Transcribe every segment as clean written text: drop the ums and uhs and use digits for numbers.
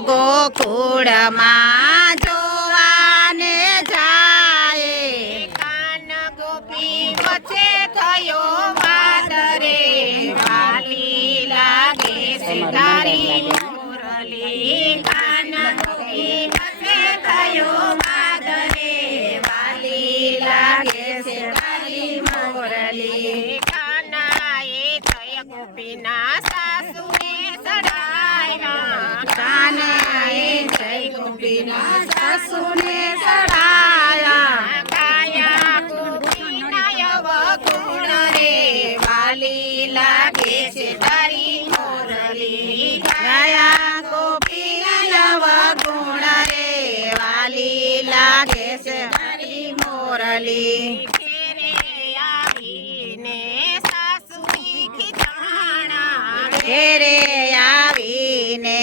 ગોકુળમાં જોવાને જાય કાન ગોપી વચ્ચે થયો વાદ રે વાલી લાગે છે તારી મોરલી કાન ગોપી વચ્ચે થયો વાદ રે વાલી લાગે છે તારી મોરલી કાનાએ થયા ગોપીના સાસુને સડાયા કાનાએ જય ગોપીના સાસુને ચડાયા ગાયા ગોપીના અવગુણ રે વાલી લાગે છે તારી મોરલી ગાયા ગોપીના અવગુણ રે વાલી લાગે છે તારી મોરલી ઘેરે આવીને સાસુની ખીજાણા ઘેરે આવીને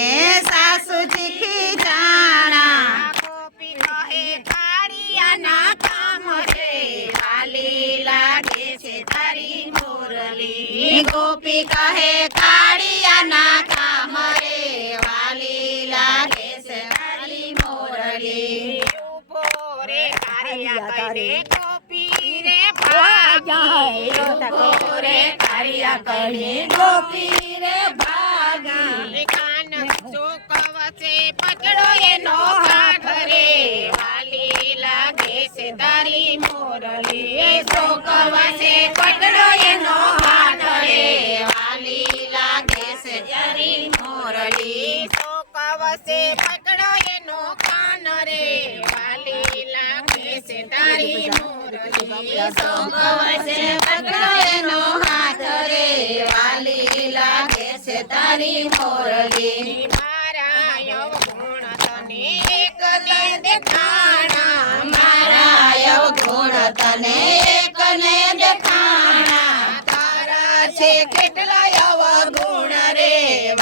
સાસુજી ખીજાણા ગોપી કહે કાળિયાના કામ રે વાલી લાગે છે તારી મોરલી ગોપી કહે કાળિયાના કામ રે વાલી લાગે છે તારી મોરલી ઉભો રે કાળિયા કરે ગોપી રે ભાગી ઉભો રે કાળિયા કરે ગોપી રે ભાગી કાન ચોકવસે પકડો એનો હાથ રે વાલી લાગે છે તારી મોરલી ચોકવસે પકડો એનો હાથ રે વાલી લાગે છે તારી મોરલી ચોકવસે પકડો એનો કાન રે વાલી લાગે છે તારી મોરલી ચોકવસે પકડો એનો હાથ રે વાલી લાગે છે તારી મોરલી મારા અવગુણ તને એકને દેખાણા મારા અવગુણ તને એકને દેખાણા તારા છે કેટલા અવગુણ રે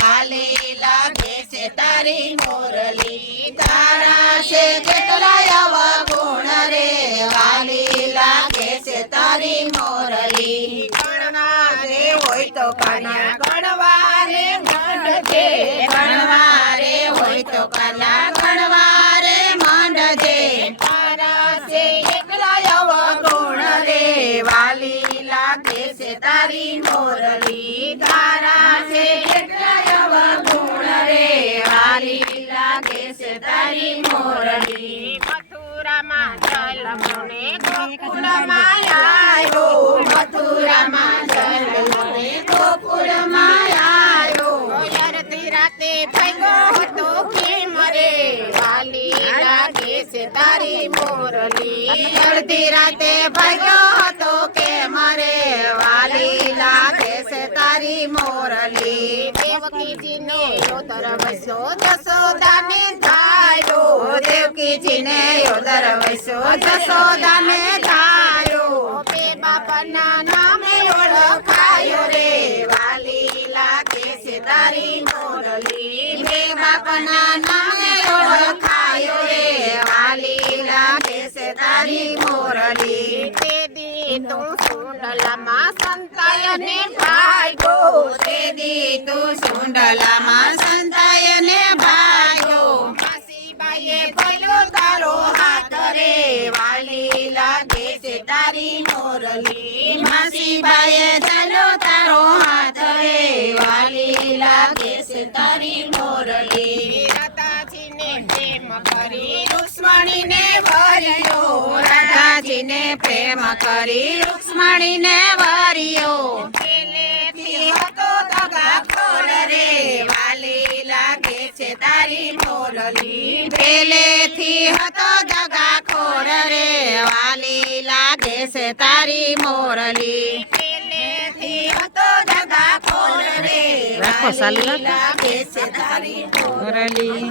વાલી લાગે છે તારી મોરલી તારા છે કેટલા અવગુણ રે વાલી લાગે છે તારી મોરલી ગણવા રે હોય તો કાના ગણવા રે ગણજે ગણવા રે હોય તો કાના ગણવા રે માંડજે તારા છે એકલા અવગુણ રે વાલી લાગે છે તારી મોરલી તારા છે કેટલા અવગુણ રે વાલી લાગે છે તારી મોરલી મથુરામાં જલમુને ગોકુળમાં આવ્યો મથુરામાં જન્મને ગોકુળમાં આવ્યો અડધી રાતે ભાગ્યો હતો કેમ રે વાલી લાગે છે તારી મોરલી અડધી રાતે ભાગ્યો હતો કે મરે વાલી લાગે છે તારી મોરલી દેવકીજીને ઉતર વસો જસોદાને ધાર્યો દેવકીજીને ઉદર વસ્યો જશોદાને ધાર્યો બે બાપાના નામે ઓળખાયો રે વાલી લાગે છે તારી મોરલી બે બાપના નામે ઓળખાયો રે વાલી લાગે છે તારી મોરલી તે દી તું સુંડલામાં સંતાયને ભાગ્યો તે દી તું સુંડલામાં સંતાયને ભાગ્યો માસીબાઈએ ભલ્યો તારો હાથ રે વાલી લાગે છે તારી મોરલી માસીબાઈએ ચાલો તારો હાથ રે વાલી લાગે છે તારી મોરલી રાધાજીને પ્રેમ કરી રુક્ષ્મણીને વર્યો રાધાજીને પ્રેમ કરી રૂક્ષ્મણીને વર્યો પેલેથી હતો દગાખોર રે વાલી લાગે છે તારી મોરલી પેલેથી હતો દગાખોર રે વાલી લાગે છે તારી મોરલી પેલેથી હતો દગાખોર રે રાખો ચાલુ લાગે છે તારી મોરલી